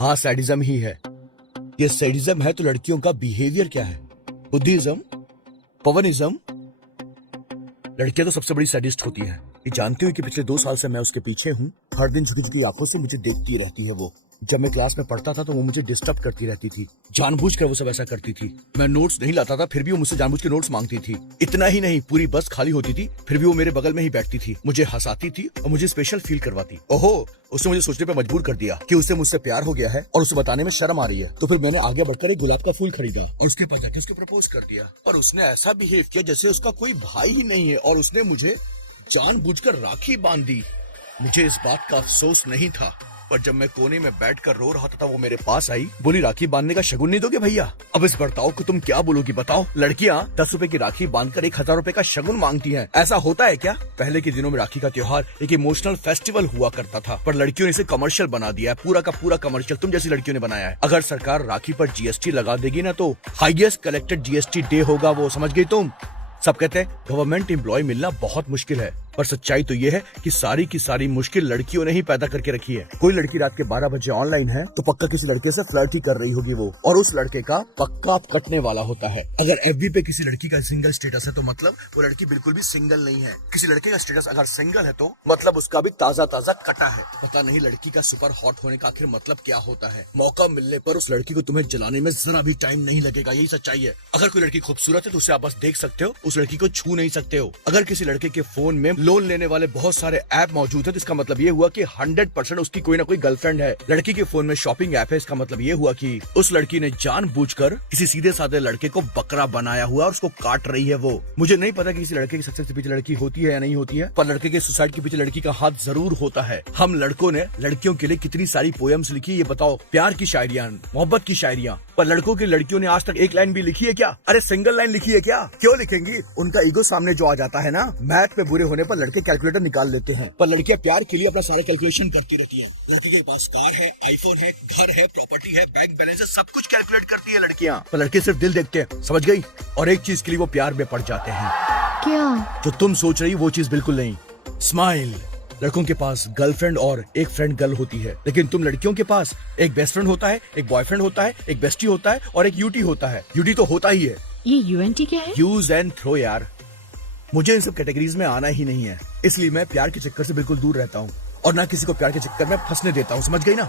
हाँ, सैडिज्म ही है। ये सैडिज्म है तो लड़कियों का बिहेवियर क्या है? बुद्धिज्म, पवनिज्म। लड़कियां तो सबसे बड़ी सैडिस्ट होती हैं। ये जानती हुई कि पिछले 2 साल से मैं उसके पीछे हूँ। हर दिन झुकी झुकी आंखों से मुझे देखती रहती है वो। जब मैं क्लास में पढ़ता था तो वो मुझे डिस्टर्ब करती रहती थी। जानबूझकर वो सब ऐसा करती थी। मैं नोट्स नहीं लाता था फिर भी वो मुझसे जानबूझ के नोट्स मांगती थी। इतना ही नहीं, पूरी बस खाली होती थी फिर भी वो मेरे बगल में ही बैठती थी, मुझे हंसाती थी और मुझे स्पेशल फील करवाती। ओहो, उसने मुझे सोचने पे मजबूर कर दिया कि उसे मुझसे प्यार हो गया है और उसे बताने में शर्म आ रही है। तो फिर मैंने आगे बढ़कर एक गुलाब का फूल खरीदा और उसके पास जाके उसको प्रपोज कर दिया। और उसने ऐसा बिहेव किया जैसे उसका कोई भाई ही नहीं है और उसने मुझे जानबूझकर राखी बांध दी। मुझे इस बात का अफसोस नहीं था, पर जब मैं कोने में बैठकर रो रहा था वो मेरे पास आई, बोली राखी बांधने का शगुन नहीं दोगे भैया? अब इस बर्ताव को तुम क्या बोलोगी बताओ? लड़कियां 10 रुपए की राखी बांधकर 1000 रुपए का शगुन मांगती हैं। ऐसा होता है क्या? पहले के दिनों में राखी का त्योहार एक इमोशनल फेस्टिवल हुआ करता था, पर लड़कियों ने इसे कमर्शियल बना दिया है। पूरा का पूरा कमर्शियल तुम जैसी लड़कियों ने बनाया है। अगर सरकार राखी पर जीएसटी लगा देगी ना तो हाईएस्ट कलेक्टेड जीएसटी डे होगा वो, समझ गई तुम? सब कहते हैं गवर्नमेंट एम्प्लॉय मिलना बहुत मुश्किल है, पर सच्चाई तो ये है कि सारी की सारी मुश्किल लड़कियों ने ही पैदा करके रखी है। कोई लड़की रात के 12 बजे ऑनलाइन है तो पक्का किसी लड़के से फ्लर्ट ही कर रही होगी वो, और उस लड़के का पक्का कटने वाला होता है। अगर एफबी पे किसी लड़की का सिंगल स्टेटस है तो मतलब वो लड़की बिल्कुल भी सिंगल नहीं है। किसी लड़के का स्टेटस अगर सिंगल है तो मतलब उसका भी ताजा ताजा कटा है। पता नहीं लड़की का सुपर हॉट होने का आखिर मतलब क्या होता है। मौका मिलने पर उस लड़की को तुम्हें जलाने में जरा भी टाइम नहीं लगेगा, यही सच्चाई है। अगर कोई लड़की खूबसूरत है तो उसे आप बस देख सकते हो, उस लड़की को छू नहीं सकते हो। अगर किसी लड़के के फोन में लोन लेने वाले बहुत सारे ऐप मौजूद है तो इसका मतलब ये हुआ कि 100% उसकी कोई ना कोई गर्लफ्रेंड है। लड़की के फोन में शॉपिंग ऐप है, इसका मतलब ये हुआ कि उस लड़की ने जानबूझकर किसी सीधे साधे लड़के को बकरा बनाया हुआ और उसको काट रही है वो। मुझे नहीं पता कि किसी लड़के की सक्सेस के पीछे लड़की होती है या नहीं होती है, पर लड़के के सुसाइड के पीछे लड़की का हाथ जरूर होता है। हम लड़कों ने लड़कियों के लिए कितनी सारी पोएम्स लिखी, ये बताओ? प्यार की शायरियां, मोहब्बत की शायरियां, पर लड़कों की लड़कियों ने आज तक एक लाइन भी लिखी है क्या? अरे सिंगल लाइन लिखी है क्या? क्यों लिखेंगी? उनका ईगो सामने जो आ जाता है ना, मैथ में बुरे होने पर लड़के कैलकुलेटर निकाल लेते हैं, पर लड़कियां प्यार के लिए अपना सारा कैलकुलेशन करती रहती हैं। लड़के के पास कार है, आईफोन है, घर है, प्रॉपर्टी है, बैंक बैलेंस है, सब कुछ कैलकुलेट करती है लड़कियां, पर लड़के सिर्फ दिल देखते हैं, समझ गई? और एक चीज के लिए वो प्यार में पड़ जाते हैं। क्या? जो तुम सोच रही वो चीज बिल्कुल नहीं। स्माइल। लड़कों के पास गर्लफ्रेंड और एक फ्रेंड गर्ल होती है, लेकिन तुम लड़कियों के पास एक बेस्ट फ्रेंड होता है, एक बॉयफ्रेंड होता है, एक बेस्टी होता है और एक यूटी होता है। यूटी तो होता ही है। ये यूएनटी क्या है? यूज एंड थ्रो यार। मुझे इन सब कैटेगरीज में आना ही नहीं है, इसलिए मैं प्यार के चक्कर से बिल्कुल दूर रहता हूँ और ना किसी को प्यार के चक्कर में फंसने देता हूँ, समझ गई ना?